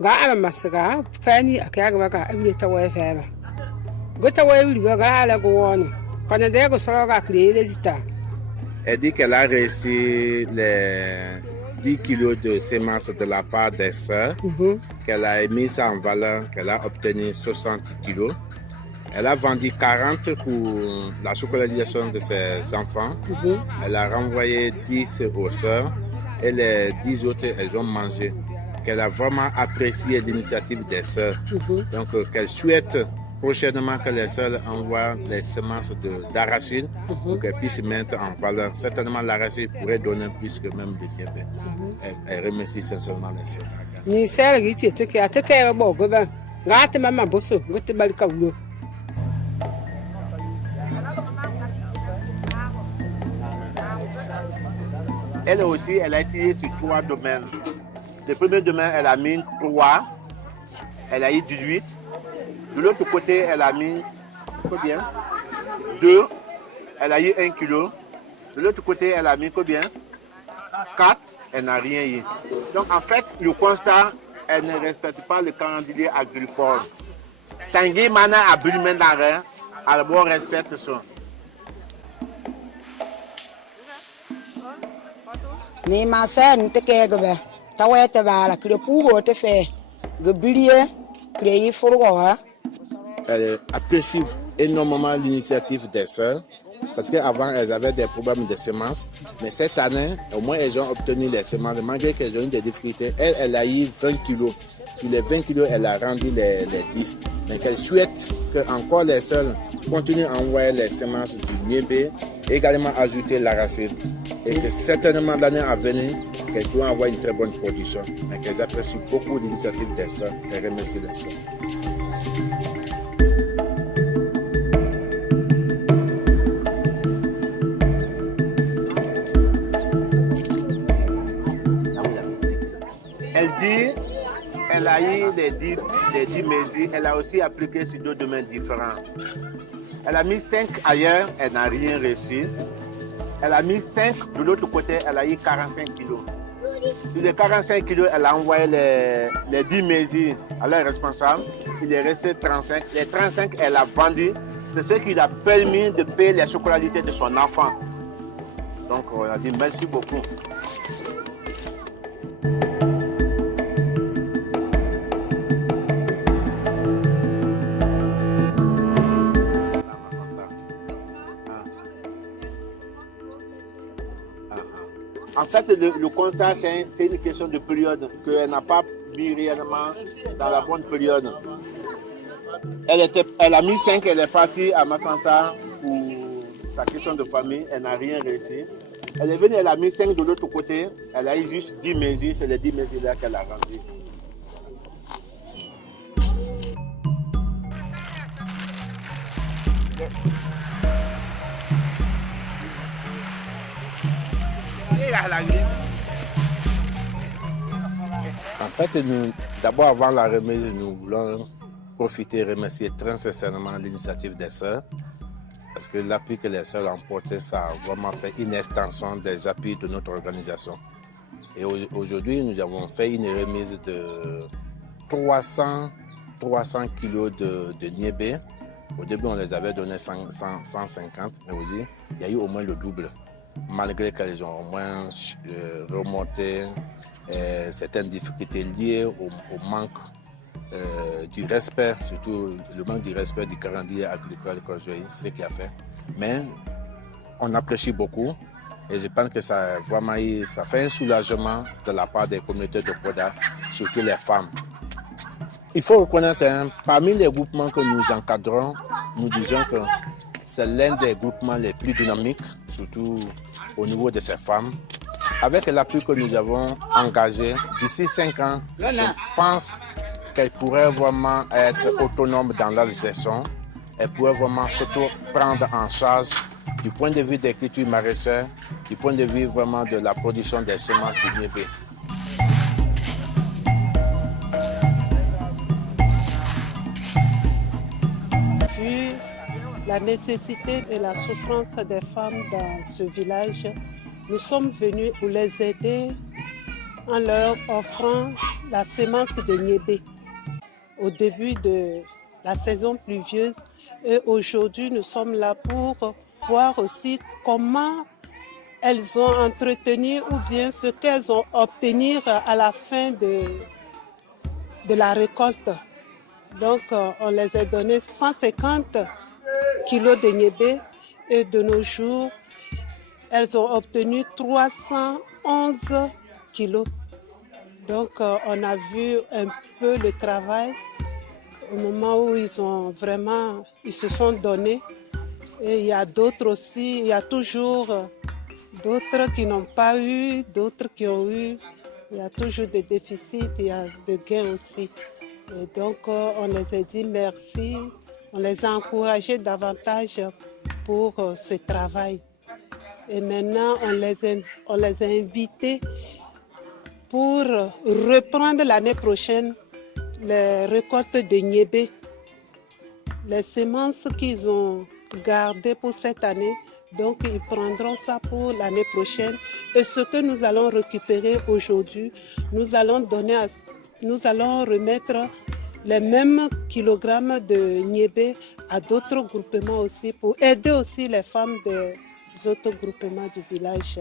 Ga masaka fani akaga ga amita wa fema. Gota wa yuri ga ala go woni. Quand on a créé les États. Elle dit qu'elle a reçu les 10 kilos de semences de la part des sœurs, qu'elle a mis ça en valeur, qu'elle a obtenu 60 kilos. Elle a vendu 40 pour la scolarisation de ses enfants. Elle a renvoyé 10 aux sœurs et les 10 autres, elles ont mangé. Qu'elle a vraiment apprécié l'initiative des sœurs. Donc, qu'elle souhaite prochainement que les sœurs envoient les semences d'arachide pour qu'elles puissent mettre en valeur. Certainement, l'arachide pourrait donner plus que même le Québec. Elle remercie sincèrement les sœurs. Elle aussi, elle a été sur 3 domaines. Le premier domaine, elle a mis 3, elle a eu 18. De l'autre côté, elle a mis combien? 2, elle a eu 1 kilo. De l'autre côté, elle a mis combien? 4, elle n'a rien eu. Donc en fait, le constat, elle ne respecte pas le calendrier agricole. Tanguy mana a bulmen d'arrêt, elle respecte ça. Ni ma sen te kege be tawete bala kre pugo te fe gebilie créer foroa. Elle apprécie énormément l'initiative des sœurs parce qu'avant elles avaient des problèmes de semences, mais cette année au moins elles ont obtenu les semences malgré qu'elles ont eu des difficultés. Elle a eu 20 kilos. Sur les 20 kilos, elle a rendu les 10. Mais qu'elle souhaite que encore les sœurs continuent à envoyer les semences du niébé, également ajouter l'arachide. Et que certainement l'année à venir, qu'elles pourront avoir une très bonne production. Mais qu'elles apprécient beaucoup l'initiative des sœurs. Qu'elles remercient les sœurs. Elle dit elle a eu les 10 mesures, elle a aussi appliqué sur 2 domaines différents. Elle a mis 5 ailleurs, elle n'a rien reçu. Elle a mis 5 de l'autre côté, elle a eu 45 kilos. Sur les 45 kilos, elle a envoyé les 10 mesures à leur responsable. Il est resté 35. Les 35, elle a vendu. C'est ce qui lui a permis de payer les scolarités de son enfant. Donc, on a dit merci beaucoup. En fait, le contrat, c'est une question de période qu'elle n'a pas mis réellement dans la bonne période. Elle a mis 5, elle est partie à Massanta pour sa question de famille, elle n'a rien réussi. Elle est venue, elle a mis 5 de l'autre côté, elle a eu juste 10 mesures, c'est les 10 mesures là qu'elle a rendues. En fait, d'abord avant la remise, nous voulons profiter et remercier très sincèrement l'initiative des sœurs. Parce que l'appui que les sœurs ont porté, ça a vraiment fait une extension des appuis de notre organisation. Et aujourd'hui, nous avons fait une remise de 300 kilos de niébé. Au début, on les avait donné 150, mais aussi, il y a eu au moins le double. Malgré qu'elles ont au moins remonté certaines difficultés liées au manque du respect, surtout le manque du respect du calendrier agricole, ce qui a fait. Mais on apprécie beaucoup et je pense que ça fait un soulagement de la part des communautés de Poda, surtout les femmes. Il faut reconnaître, parmi les groupements que nous encadrons, nous disons que c'est l'un des groupements les plus dynamiques, surtout au niveau de ces femmes. Avec l'appui que nous avons engagé, d'ici 5 ans, je pense qu'elles pourraient vraiment être autonomes dans leur gestion. Elles pourraient vraiment surtout prendre en charge du point de vue des cultures maraîchères, du point de vue vraiment de la production des semences du niébé. Vu la nécessité et la souffrance des femmes dans ce village, nous sommes venus pour les aider en leur offrant la semence de niébé au début de la saison pluvieuse. Et aujourd'hui, nous sommes là pour voir aussi comment elles ont entretenu ou bien ce qu'elles ont obtenu à la fin de la récolte. Donc, on les a donné 150 kilos de niébé et de nos jours, elles ont obtenu 311 kilos. Donc, on a vu un peu le travail au moment où ils se sont donnés. Et il y a d'autres aussi, il y a toujours d'autres qui n'ont pas eu, d'autres qui ont eu. Il y a toujours des déficits, il y a des gains aussi. Et donc, on les a dit merci, on les a encouragés davantage pour ce travail. Et maintenant, on les a invités pour reprendre l'année prochaine les récoltes de niébé. Les semences qu'ils ont gardées pour cette année, donc ils prendront ça pour l'année prochaine. Et ce que nous allons récupérer aujourd'hui, nous allons remettre les mêmes kilogrammes de niébé à d'autres groupements aussi, pour aider aussi les femmes des autres groupements du village.